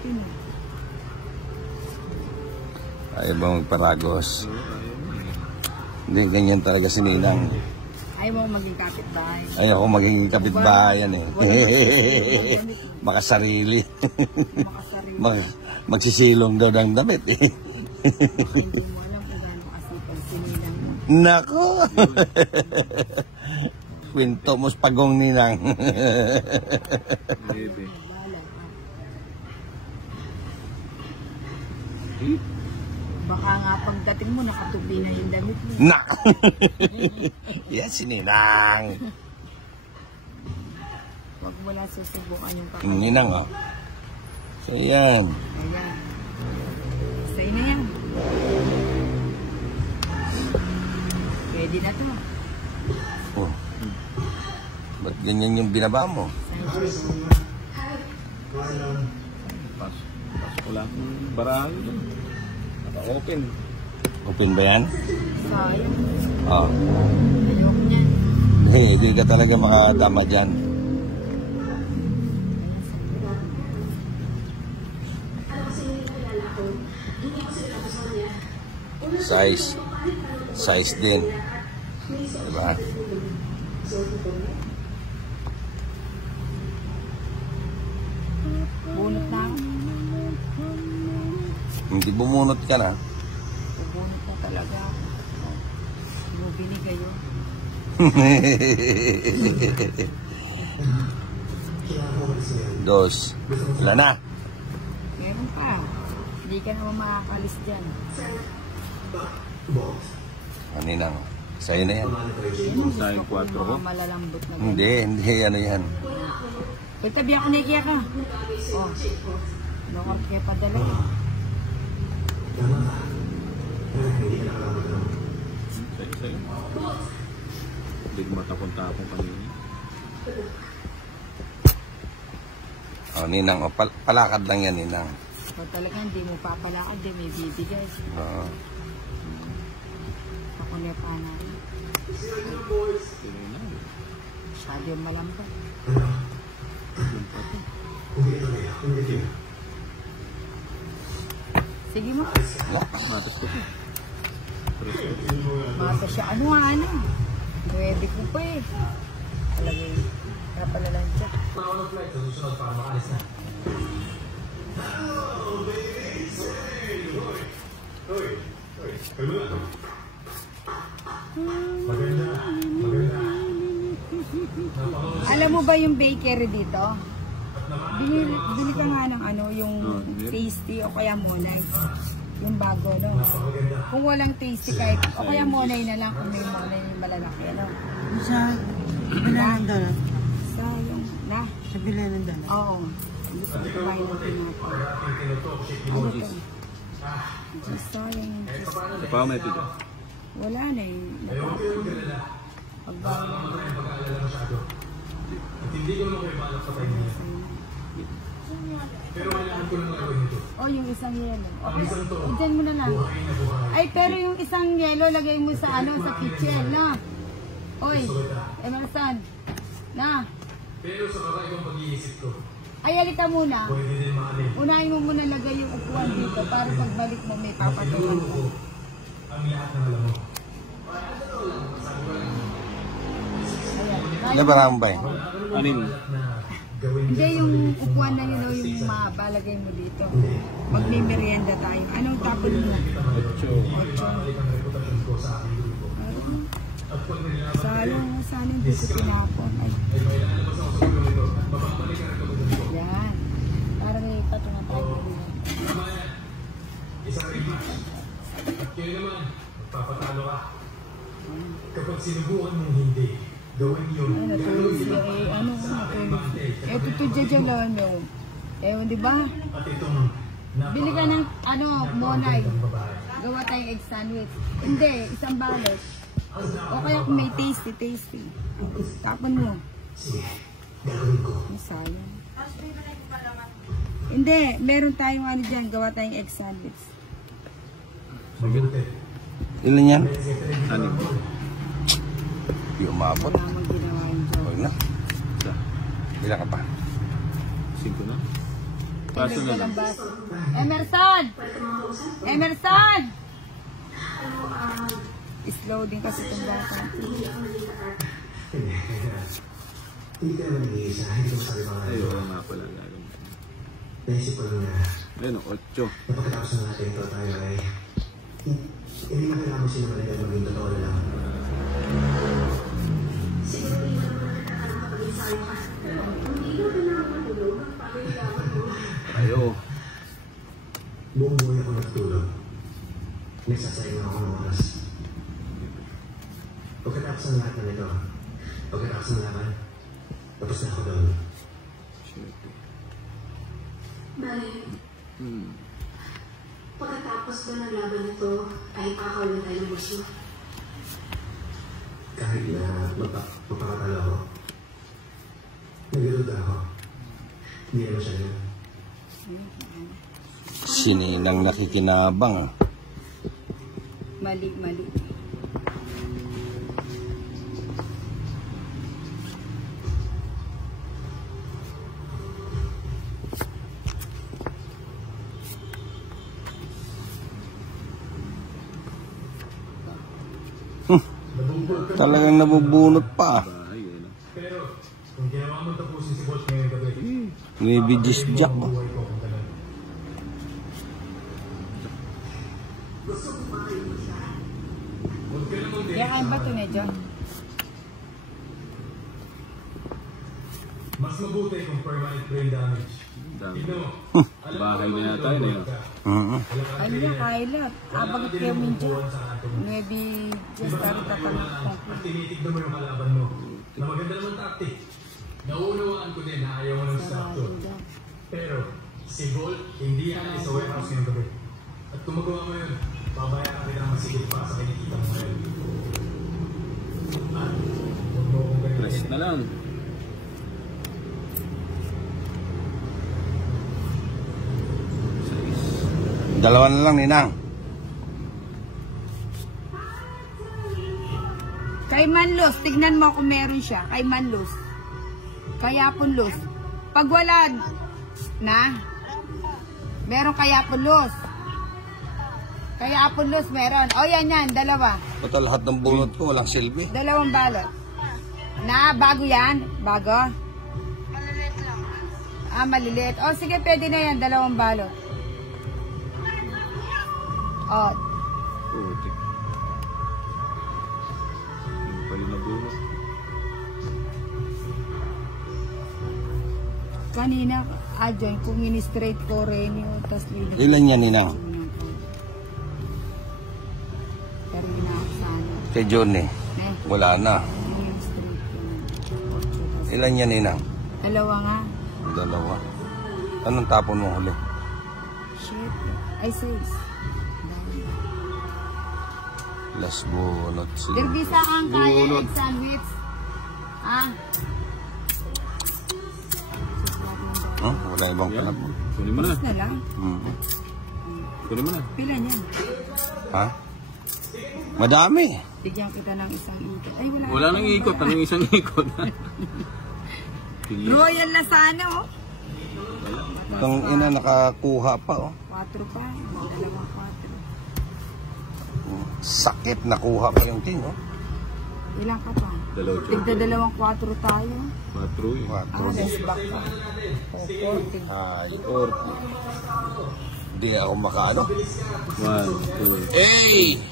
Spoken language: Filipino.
gamitin mo. Ayaw ba magparagos? Hindi, ganyan talaga si Ninang. Ayaw mo maging kapitbahay. Ayaw ko maging kapitbahayan eh. Makasarili. Magsisilong daw ng damit eh. Hindi mo alam kung gaano kasipag si Ninang mo. Nako! Kwento mo sa pagong Ninang. Baka nga pagdating mo, nakatupi na yung damit mo. Nako! Yan si Ninang. Huwag mo lang susubukan yung pagkakas. Ninang oh. So yan. Ayan. Sa'yo na yan. Pwede na to. Oh. Ba't ganyan yung binaba mo? Pas ko lang barahan. Naka-open. Open ba yan? Sayang. Oo. Ayoko niyan. Hindi ka talaga makadama dyan. Size din. Diba? Bunot na ako. Hindi bumunot ka na. Bubunot na talaga ako. Bumibili kayo. Dos. Wala na. Meron pa. Hindi ka naman makakalis dyan. Ninang. Sa'yo na yan. Yan, Sa yung gusto ko 4 ko? mga malalambot na ganyan. Hindi. Ano yan? Uy, tabi ako nakikiya ka. Oh. Lokot kayo padala eh. Sa'yo. Hindi ko matapon-tapon kanina. Oh, Ninang. Oh, palakad lang yan, Ninang. So talaga hindi mo papalakad din. May bibigay. Oo. Ako na pa na. Masyado yung malambot. Sige mo. Matas ko po. Mata siya. Ano nga ano? 9 ko pa eh. Talagay. Kaya pala lang siya. Maunang flight sa susunod para makalis na. Maganda. Alam mo ba yung bakery dito? Bili ka nga ng ano, yung tasty o kaya monay. Yung bago, no? Kung walang tasty kahit, o kaya monay na lang kung may monay yung malalaki, no? Sa bilanan doon? Sa yung, na? Sa bilanan doon? Oo. Gusto ko kumain ng pinapa. Ano to? Gusto yung... Pa may piga. Wala na eh. Pagbawal. Hindi ko naman kayo balak sa tayo niya. Pero kailangan ko lang gawin ito. Oh, yung isang yelo. Okay. Diyan mo na lang. Ay, pero yung isang yelo, lagay mo sa ano, sa kitchen, na. Oy, Emerson. Na. Pero sa kakaibang pag-iisip ko, Ay, halika muna. pwede din maalin. Unahin mo muna lagay yung upuan dito para pagbalik mo may papatulan ka. Ang lahat ng alam mo. Ayan. Nabarang ba eh? Anin? Hindi yung upuan na yun o yung mabalagay mo dito. Pag may merienda tayo. Anong tapon mo? 8. Sayang, sana hindi ko tinapon. Ay. Yan. Para may patungan tayo. Isang riba. At kayo naman, magpapatalo ka. Kapag sinubukan mong hindi, gawin yun. Ay, natulog sila eh. Ano, natulog. Eh, tutuja dyan lang, no? Eh, di ba? At itong Bili ka ng, ano, monay. Gawa tayong egg sandwich. Hindi, isang balot. O kaya kung may tasty. Tapon mo. Masayang. Hindi, meron tayong ano dyan. Gawa tayong egg sandwich. Ilan yan? Anin? Di umabot. Wala mong ginawa yung job. Huwag na. Ilan ka pa? 5 na? Paso na lang. Baso. Emerson! Emerson! Slow din kasi itong bata. Hindi ka naman nag-iisa. Hindi ko masabi pa nga. Ay, oo nga pala. Naisip ko lang na Ayun, 8. napagkatapos na natin ito tayo ay hindi na kailangan mo sinamalitan maging totoo na lang. Siguro hindi mo naman nakakapag-insayo ka. Hindi na kailangan matulog. Ayo. Buong buhay ako natutulog. Nagsasayang ako ng oras. Pagkatapos ng lahat na nito, pagkatapos ng laban, tapos na ako doon. Bale, pagkatapos ba ng laban nito, ay kakawalan tayo ng gusto? Kahit na magpapatalo ako, nagluda ako. Hindi naman siya yun. Sininang nakikinabang. Mali. Talagang nabubunot pa. Ayun. Pero, kung ginawa mo tapusin si Bolt ngayong gabi, Nibigis Jack. buhay ko kung ganun. Kaya kain ba ito, Medyo? Mas mabuti kung permanent brain damage. Dami. Tignan mo. Bahay na yata yun eh. Ano niya, Kyla? Bakit kayo Medyo? Maybe just tayo tatanong ko. At tinitignan mo yung kalaban mo. Na maganda naman tactic. Naunawaan ko din na ayaw mo ng structure. Pero, si Bolt, hindi yan sa warehouse ngayong gabi. At kung magawa mo yun, babayaran kita ng masigit pa sa kinikita mo ngayon. At, huwag mo kong Rest ganyan. na lang. Dalawa na lang, Ninang. Kay Manlos, tignan mo kung meron siya. Kay Manlos. Kaya Punlos. Pag wala na, meron kaya Punlos. Kaya Punlos meron. O yan, dalawa. Basta lahat ng bunot ko, walang silbi. Dalawang balot. Na, bago yan? Bago? Maliliit lang. Ah, maliliit. O sige, pwede na yan. Dalawang balot. O, Putik. Yung pala na bunot. kanina, adyan, kung in-straight ko rin yun, tas lilit. Ilan yan, Ninang? Pero inaaksahan. Kay Johnny. Wala na. Yung straight ko. Ilan yan, Ninang? Dalawa nga. Dalawa. Anong tapon mo huli? Shit. Ay, 6. Last bunot sila. Derbisa ang kaya egg sandwich. Ah. Huh? Wala ibang panap mo. Kunin mo na. Na lang. Kunin mo na. Pila niyan. Ha? Madami. Bigyan kita ng isang ikot. Ay, wala. Wala nang ikot. Anong isang ikot? Royal na sana, oh. Itong ina nakakuha pa, oh. 4 pa. Dalawang 4. Sakit nakuha pa yung tin, oh. Ilang ka pa? Dalawa. Tigda dalawang 4 tayo. 4 eh. Ah, less back pa. 40. Ay, or. Di ako makaano. 1, 2. Hey!